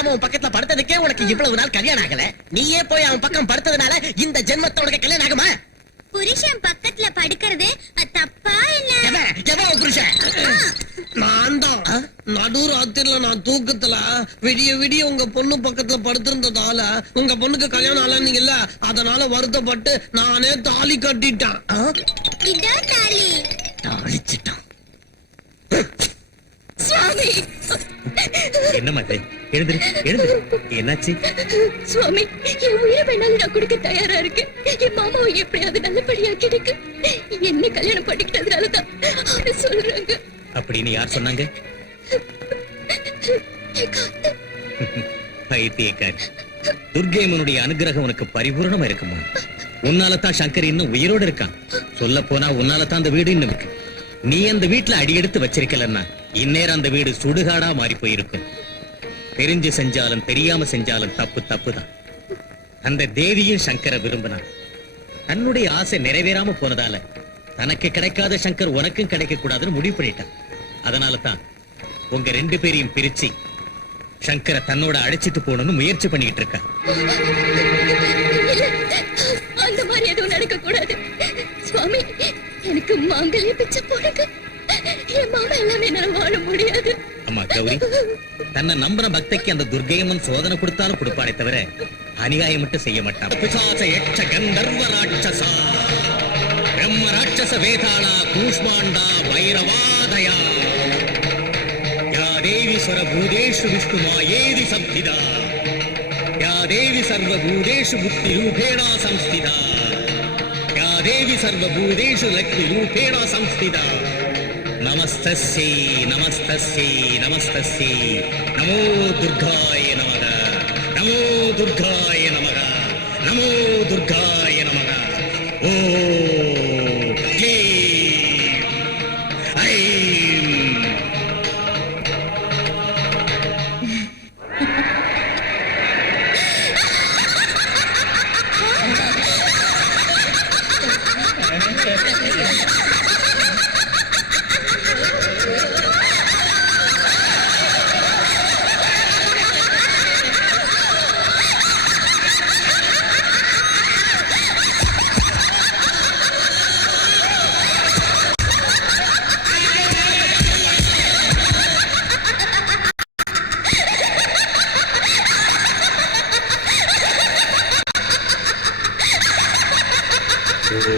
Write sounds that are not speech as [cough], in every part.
இல்லாம உன் பக்கத்துல படுத்ததுக்கே உனக்கு இவ்வளவு நாள் கல்யாணம் ஆகல? நீயே போய் அவன் பக்கம் படுத்ததுனால இந்த ஜென்மத்தை உனக்கு கல்யாணம் ஆகுமா? புருஷன் பக்கத்துல படுக்கிறது தப்பா இல்ல? உன் புருஷன்? நான் தான். நடு ராத்திரில நான் தூக்கத்துல விடிய விடிய உங்க பொண்ணு பக்கத்துல படுத்திருந்ததால உங்க பொண்ணுக்கு கல்யாணம் ஆலன்னீங்கல்ல அதனால வருத்தப்பட்டு நானே தாலி கட்டிட்டேன் ஆ? இதோ தாலி தாளிச்சிட்டான் சுவாமி என்னம்மா இது எழுந்துரு எழுந்துரு. என்னாச்சு? சுவாமி என் உயிரை வேணாலும் நான் கொடுக்க தயாரா இருக்கேன். என் மாமாவை எப்படியாவது நல்லபடியா கிடைக்கு. என்ன கல்யாணம் பண்ணிக்கிட்டதுனாலதான் அவரு சொல்றாங்க. அப்படின்னு யார் சொன்னாங்க? எங்க அத்தை. பைத்தியக்காரி. துர்கைமனுடைய அனுகிரகம் உனக்கு பரிபூரணமா இருக்குமா? உன்னால தான் சங்கர் இன்னும் உயிரோட இருக்கான். சொல்ல போனா உன்னால தான் அந்த வீடு இன்னும் இருக்கு. நீ அந்த வீட்டுல அடியெடுத்து வச்சிருக்கலன்னா இந்நேரம் அந்த வீடு சுடுகாடா மாறி போயிருக்கும். தெரிஞ்சு செஞ்சாலும் தெரியாம செஞ்சாலும் தப்பு தப்பு தான் அந்த தேவியும் சங்கரை விரும்பினான். தன்னுடைய ஆசை நிறைவேறாம போனதால தனக்கு கிடைக்காத சங்கர் உனக்கும் கிடைக்க கூடாதுன்னு முடிவு பண்ணிட்டான். அதனால தான் உங்க ரெண்டு பேரையும் பிரிச்சு சங்கரை தன்னோட அழைச்சிட்டு போகணும்னு முயற்சி பண்ணிட்டு இருக்கா. அந்த மாதிரி எதுவும் நடக்க கூடாது சுவாமி எனக்கு மாங்கல்ய பிச்சை போடுங்க. என் மாமா எல்லாமே என்னால வாழ முடியாது. அம்மா கௌரி. தன்னை நம்புற பக்தைக்கு அந்த துர்கையம்மன் சோதனை கொடுத்தாலும் கொடுப்பானே தவிர அநியாயம் மட்டும் செய்ய மாட்டான். பிசாச யட்ச கந்தர்வ ராட்சசா பிரம்ம ராட்சச வேதாளா கூஷ்மாண்டா வைரவாதயா. யா தேவி சரபூதேஷு விஷ்ணுமாயேதி சப்திதா யா தேவி சர்வபூதேஷு புத்தி ரூபேணா சம்ஸ்திதா. யா தேவி சர்வபூதேஷு லக்ஷ்மி ரூபேணா சம்ஸ்திதா. நமஸ்தஸ்யை நமஸ்தஸ்யை நமஸ்தஸ்யை நமோ துர்காய நமக நமோ துர்காய நமக நமோ துர்காய நமக ஓ க்ளீம்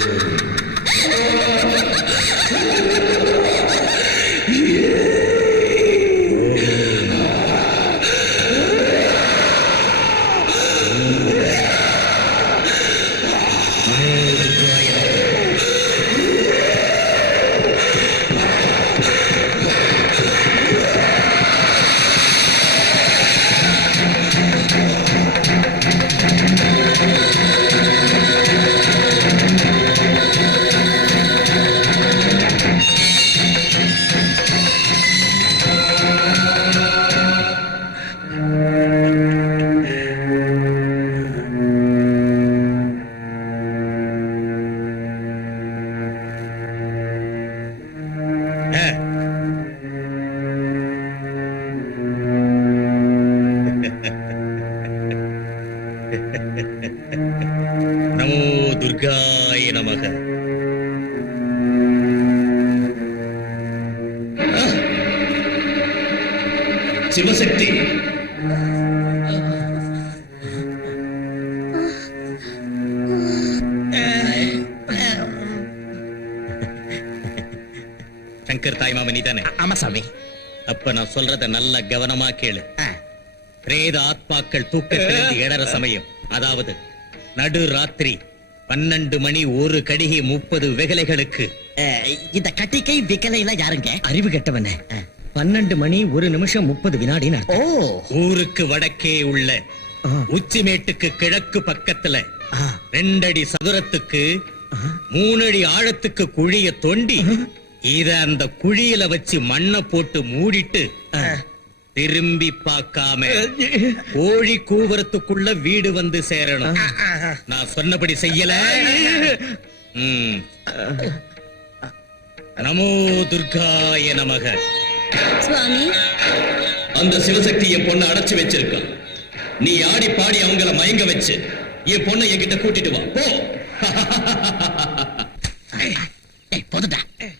Thank you. துர்காய நமக. சிவசக்தி. சங்கர் தாய்மாம நீதானே? ஆமா சாமி. அப்ப நான் சொல்றத நல்ல கவனமா கேளு. பிரேத ஆத்மாக்கள் தூக்கத்திலிருந்து எழற [laughs] சமயம். அதாவது நடு ராத்திரி பன்னெண்டு மணி ஒரு கடிகை முப்பது வெகலைகளுக்கு. இந்த கட்டிக்கை விக்கலைனா யாருங்க? அறிவு கெட்டவனே. பன்னெண்டு மணி ஒரு நிமிஷம் முப்பது வினாடின்னு ஓ. ஊருக்கு வடக்கே உள்ள உச்சிமேட்டுக்கு கிழக்கு பக்கத்துல ஆ. ரெண்டடி சதுரத்துக்கு மூணடி ஆழத்துக்கு குழிய தோண்டி இத அந்த குழியில வச்சு மண்ணை போட்டு மூடிட்டு திரும்பி பார்க்காம கோழி கூவரத்துக்குள்ள வீடு வந்து சேரணும். நான் சொன்னபடி செய்யல. ம். நமோ துர்காய நமக. சுவாமி. அந்த சிவசக்தி என் பொண்ணை அடைச்சு வச்சிருக்கான் நீ ஆடி பாடி அவங்கள மயங்க வச்சு என் பொண்ணை என்கிட்ட கூட்டிட்டு வா. போ. போதுடா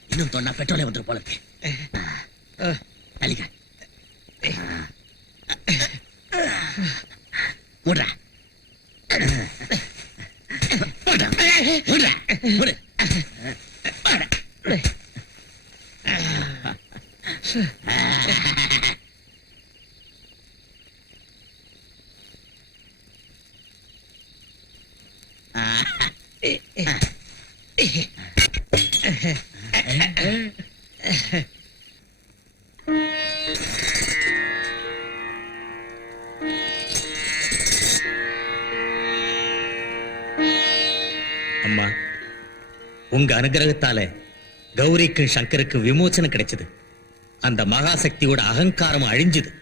இன்னும் தொண்டா பெட்ரோலே வந்துரும் போல இருக்கு. தள்ளிக்க விடுறா விடுறா விடுறா அம்மா உங்க அனுகிரகத்தால கௌரிக்கு சங்கருக்கு விமோசனம் கிடைச்சது. அந்த மகாசக்தியோட அகங்காரம் அழிஞ்சுது.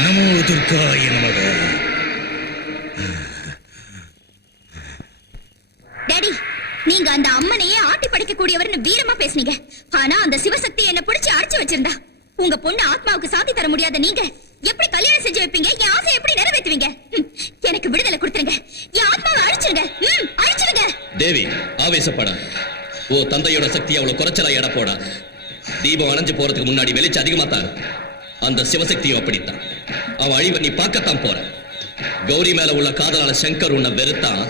நமோ துர்காய நமக டாடி நீங்க அந்த அம்மனையே ஆட்டி படைக்க கூடியவர்னு வீரமா பேசுனீங்க. ஆனா அந்த சிவசக்தி என்ன பிடிச்சு அடைச்சு வச்சிருந்தா. உங்க பொண்ணு ஆத்மாவுக்கு சாதி தர முடியாத நீங்க எப்படி கல்யாணம் செஞ்சு வைப்பீங்க? என் ஆசை எப்படி நிறைவேற்றுவீங்க? எனக்கு விடுதலை கொடுத்துருங்க. என் ஆத்மாவை அழிச்சிருங்க. அழிச்சிருங்க. தேவி ஆவேசப்பட. ஓ தந்தையோட சக்தி அவ்வளவு குறைச்சலா எடை போடா. தீபம் அணைஞ்சு போறதுக்கு முன்னாடி வெளிச்சம் அதிகமா தான் அந்த சிவசக்தியும் அப்படித்தான் அவன் அழிவை நீ பார்க்கத்தான் போற. கௌரி மேல உள்ள காதலால சங்கர் உன்னை வெறுத்தான்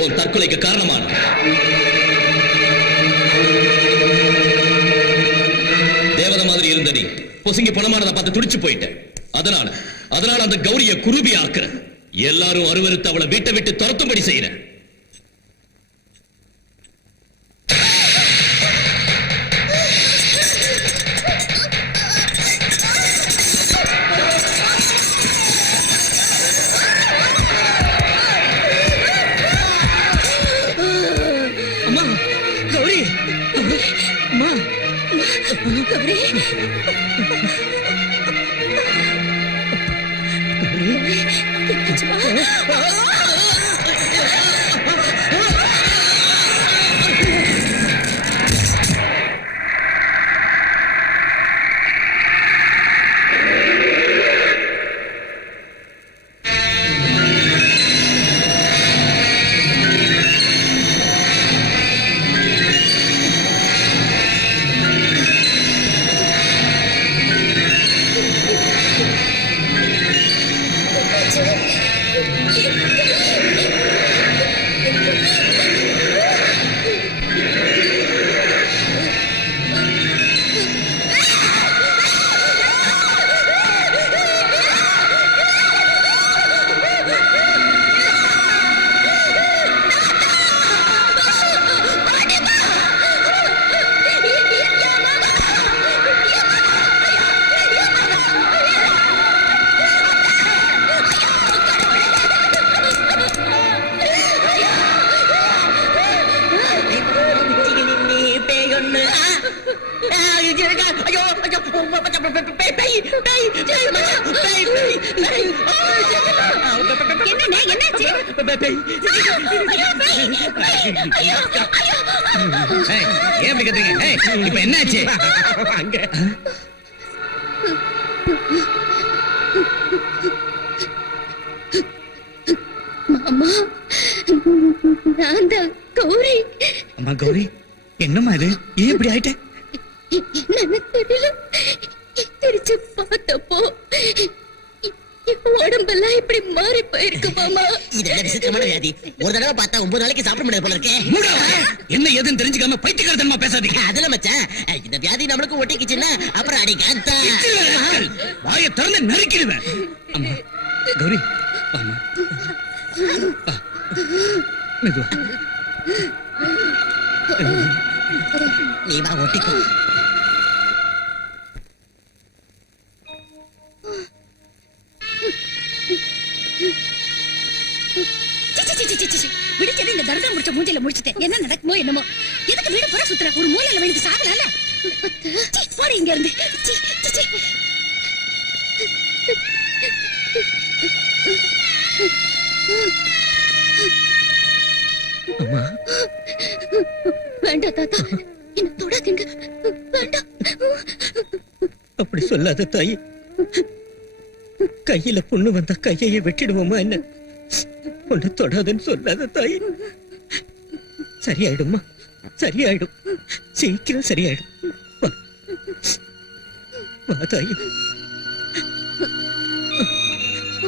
உன் தற்கொலைக்கு காரணமான? தேவதை மாதிரி இருந்த நீ பொசுங்கி பணமானதை பார்த்து துடிச்சு போயிட்ட. அதனால அதனால அந்த கௌரிய குருபி ஆக்குற. எல்லாரும் அருவறுத்து அவளை வீட்டை விட்டு துரத்தும்படி செய்யற ஐயோ ஐயோ பேய் பேய் பேய் பேய் என்னண்ணே என்னாச்சு? பேய் பேய் ஐயோ, பேய், பேய், ஐயோ, ஐயோ, ஐயோ, ஏய், ஏன் இப்படி கத்துறீங்க? ஏய், இப்ப என்னாச்சு? அங்க. மாமா நான் தான் கௌரி. அம்மா கௌரி என்னம்மா இது? ஏன் இப்படி ஆயிட்ட? என்னன்னு தெரியல திருச்சு பார்த்தப்போ உடம்பெல்லாம் இப்படி மாறி போயிருக்கு மாமா. இது என்ன விசித்திரமான வியாதி? ஒரு தடவை பார்த்தா ஒன்பது நாளைக்கு சாப்பிட முடியாது போல இருக்கே. என்ன ஏதுன்னு தெரிஞ்சுக்காம பைத்தியக்காரத்தனமா பேசாதீங்க. அதுல மச்சான். இந்த வியாதி நம்மளுக்கு ஒட்டிக்கிச்சுன்னா அப்புறம் அடி காத்தா. வாய திறந்து நறுக்கிடுவேன். அம்மா கௌரி. மெதுவா. நீ வா ஒட்டிக்கோ. மூஞ்சில முடிச்சிட்டேன் என்ன நடக்குமோ என்னமோ. எதுக்கு வீடு பூரா சுத்துற? ஒரு மூலையில விழுந்து சாகலாம்ல? போடி இங்க இருந்து. வேண்டாம் தாத்தா. என்ன தொடாதீங்க. வேண்டாம். அப்படி சொல்லாத தாய். கையில பொண்ணு வந்தா கையையே வெட்டிடுவோமா என்ன? உன்னை தொடாதுன்னு சொல்லாத தாய். சரியாயிடுமா சரியாயிடும். சீக்கிரம் சரியாயிடும். வா. தாய்.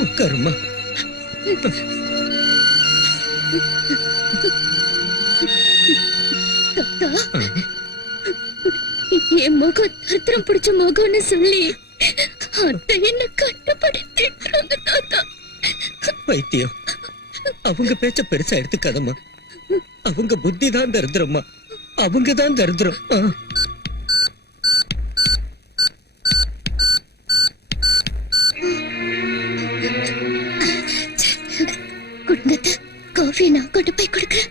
உட்காருமா என் முகம் தரித்திரம் பிடிச்ச முகம்னு சொல்லி அத்தை என்ன கட்டுப்படுத்திடுறாங்க தாத்தா. வைத்தியம் அவங்க பேச்ச பெருசா எடுத்துக்காதம்மா. அவங்க புத்தி தான் தரித்திரம்மா. அவங்க தான் தரித்திரம். குடும்பத்தை காஃபி நான் கொண்டு போய் கொடுக்குறேன்.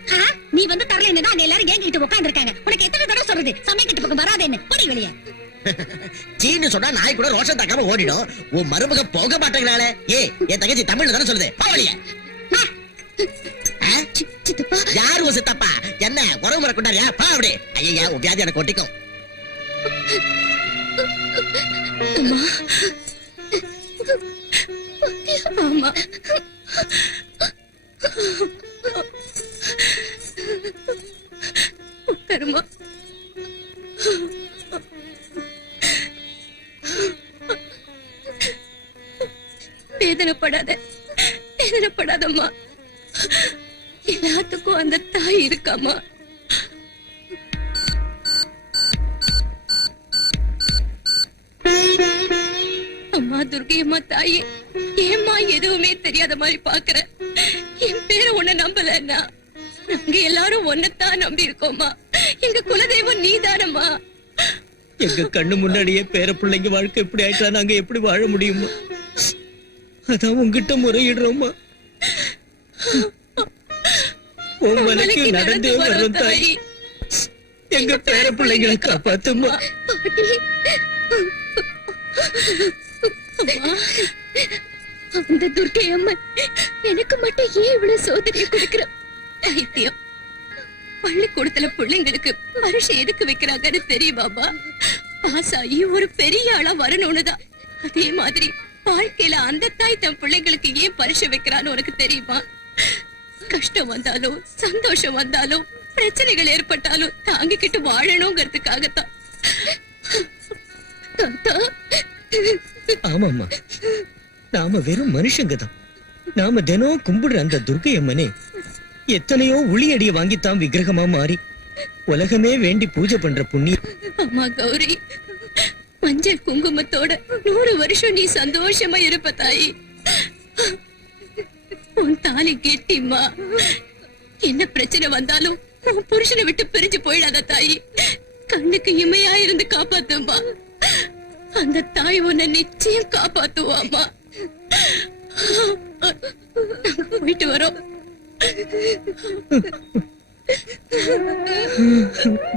நீ வந்து தரலன்னு தான் எல்லாரும் ஏங்கிட்டு உட்கார்ந்து இருக்காங்க உனக்கு எத்தனை தடவை சொல்றது? சமயக்கட்டு பக்கம் வராதேன்னு. போடி வெளியே. சீன்னு சொன்னா நாய் கூட ரோஷம் தாக்காம ஓடிடும். உன் மருமக போக மாட்டேங்கிறாளே. ஏ என் தங்கச்சி தமிழ்ல தானே சொல்லுது. பாவலிய சித்தப்பா யாரு உன் சித்தப்பா? என்ன உறவு முறை கொண்டாரியா பா அப்படி. ஐயா உன் வியாதி எனக்கு ஒட்டிக்கும். ஆமா உட்காருமா வேதனைப்படாத வேதனைப்படாதம்மா. எல்லாத்துக்கும் அந்த தாய் இருக்காமா? அம்மா துர்கை அம்மா தாயே ஏம்மா எதுவுமே தெரியாத மாதிரி பாக்குற என் பேரு உன்னை நம்பலன்னா நாங்க எல்லாரும் ஒன்னத்தான் நம்பி இருக்கோமா எங்க குலதெய்வம் நீதானம்மா. எங்க கண்ணு முன்னாடியே பேர பிள்ளைங்க வாழ்க்கை இப்படி ஆயிட்டா நாங்க எப்படி வாழ முடியுமா? அதான் உங்ககிட்ட முறையிடுறோமா உன் மலைக்கு நடந்தே வரும் தாய். எங்க பேர பிள்ளைங்களை காப்பாத்துமா? அந்த துர்க்கை அம்மன் எனக்கு மட்டும் ஏன் இவ்வளவு சோதனையை கொடுக்கிற பைத்தியம் பள்ளிக்கூடத்துல பிள்ளைங்களுக்கு பரிசு எதுக்கு வைக்கிறாங்கன்னு தெரியுமாமா பாஸ் ஆகி ஒரு பெரிய ஆளா வரணும்னுதான். அதே மாதிரி வாழ்க்கையில அந்த தாய் தன் பிள்ளைங்களுக்கு ஏன் பரிசு வைக்கிறான்னு உனக்கு தெரியுமா? கஷ்டம் வந்தாலும் சந்தோஷம் வந்தாலும் பிரச்சனைகள் ஏற்பட்டாலும் தாங்கிக்கிட்டு வாழணுங்கிறதுக்காகத்தான். ஆமாம்மா. நாம வெறும் மனுஷங்க தான். நாம தினம் கும்பிடுற அந்த துர்க்கை அம்மனே எத்தனையோ உளியடிய வாங்கித்தான் விக்கிரகமா மாறி உலகமே வேண்டி பூஜை பண்ற புண்ணியம் அம்மா கௌரி மஞ்சள் குங்குமத்தோட நூறு வருஷம் நீ சந்தோஷமா இருப்ப தாயி. உன் தாலி கெட்டிம்மா என்ன பிரச்சனை வந்தாலும் உன் புருஷனை விட்டு பிரிஞ்சு போயிடாத தாயி. கண்ணுக்கு இமையா இருந்து காப்பாத்துமா. அந்த தாய் உன்னை நிச்சயம் காப்பாத்துவாமா போயிட்டு வரோம். [laughs]